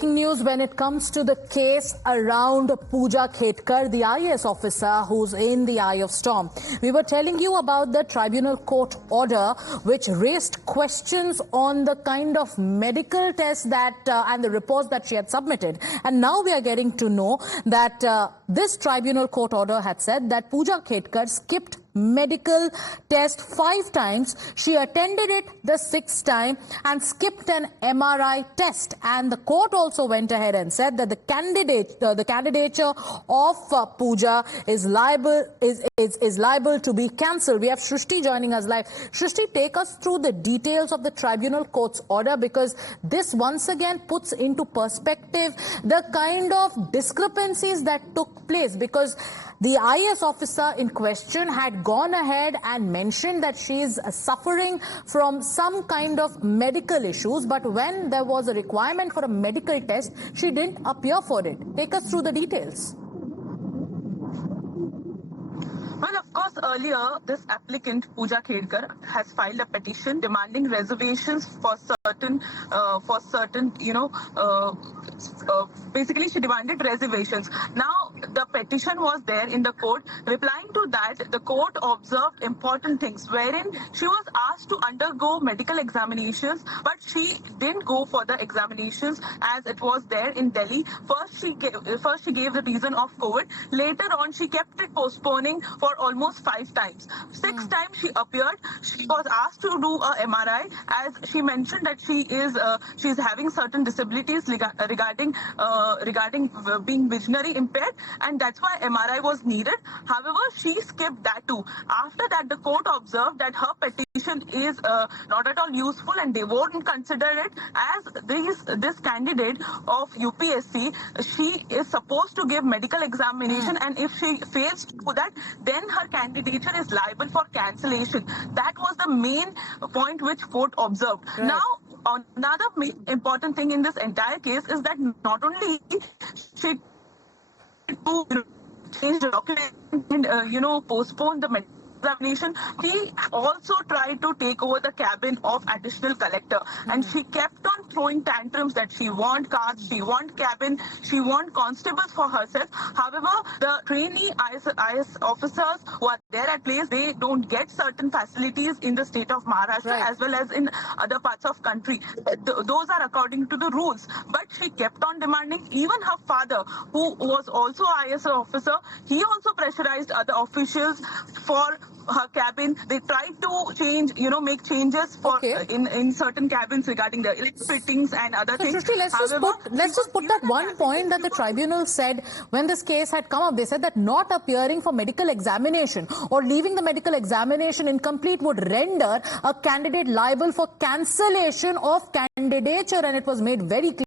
breaking news when it comes to the case around Puja Khedkar, the IAS officer who's in the eye of storm. We were telling you about the tribunal court order which raised questions on the kind of medical tests that and the reports that she had submitted. And now we are getting to know that this tribunal court order had said that Puja Khedkar skipped medical test 5 times. She attended it the 6th time and skipped an MRI test. And the court also went ahead and said that the candidature of Puja is liable to be cancelled. We have Shrishti joining us live. Shrishti, take us through the details of the tribunal court's order, because this once again puts into perspective the kind of discrepancies that took place, because the IAS officer in question had gone ahead and mentioned that she is suffering from some kind of medical issues, but when there was a requirement for a medical test, she didn't appear for it. Take us through the details. Well, of course, earlier, this applicant, Puja Khedkar, has filed a petition demanding reservations for certain, basically she demanded reservations. Now, the petition was there in the court. Replying to that, the court observed important things, wherein she was asked to undergo medical examinations, but she didn't go for the examinations as it was there in Delhi. First, she gave the reason of COVID. Later on, she kept it postponing for almost 5 times. 6th time she appeared. She was asked to do a MRI, as she mentioned that she is having certain disabilities regarding being visionary impaired, and that's why MRI was needed. However, she skipped that too. After that, the court observed that her petition is not at all useful, and they won't consider it, as this candidate of UPSC, she is supposed to give medical examination, and if she fails to do that, then her candidature is liable for cancellation. That was the main point which court observed. Right. Now, another important thing in this entire case is that not only she change the document and postpone the medical examination, she also tried to take over the cabin of additional collector, and she kept on throwing tantrums that she want cars, she want cabin, she want constables for herself. However, the trainee IAS officers who are there at place, they don't get certain facilities in the state of Maharashtra, right, as well as in other parts of country. Those are according to the rules. But she kept on demanding. Even her father, who was also IAS officer, he also pressurized other officials for her cabin. They tried to change, make changes for in certain cabins regarding the electric fittings and other things. Shrishti, let's just put that one point that the tribunal said when this case had come up. They said that not appearing for medical examination or leaving the medical examination incomplete would render a candidate liable for cancellation of candidature, and it was made very clear